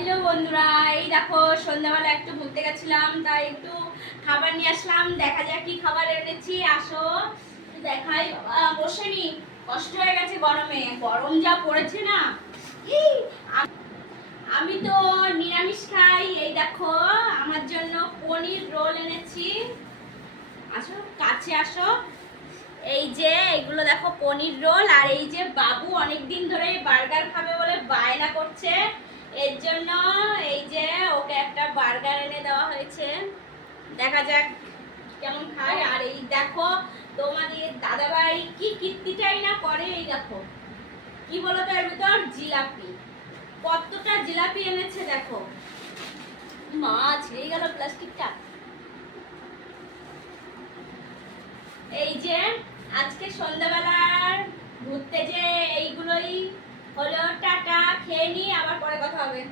Hello বন্ধুরা, এই দেখো সন্ধ্যাবেলা একটু ঘুরতে গেছিলাম, তাই একটু খাবার নিয়ে আসলাম। দেখা যাক কি খাবার এনেছি, আসো দেখাই। বাবা বসেনি, কষ্ট হয়ে গেছে গরমে, গরম যা পড়েছে না। এই আমি তো নিরামিষ খাই। এই দেখো আমার জন্য পনির রোল এনেছি। আসো কাছে আসো। এই যে এগুলো দেখো পনির রোল, আর এই যে বাবু অনেকদিন ধরে বার্গার খাবে বলে বায়না করছে, এর জন্য এই যে ওকে একটা বার্গার এনে দেওয়া হয়েছে। দেখা যাক কেমন খায়। আর এই দেখো তোমাদের দাদাভাই কি কীর্তিটাই না করে। এই দেখো কি বলতো, এর ভিতর জিলাপি, কতটা জিলাপি এনেছে দেখো। মা ছিঁড়ে গেল প্লাস্টিকটা। এই যে আজকে সন্ধ্যাবেলার ঘুরতে যে এইগুলোই হলো। টাটা, খেয়ে নি, আবার পরে কথা হবে।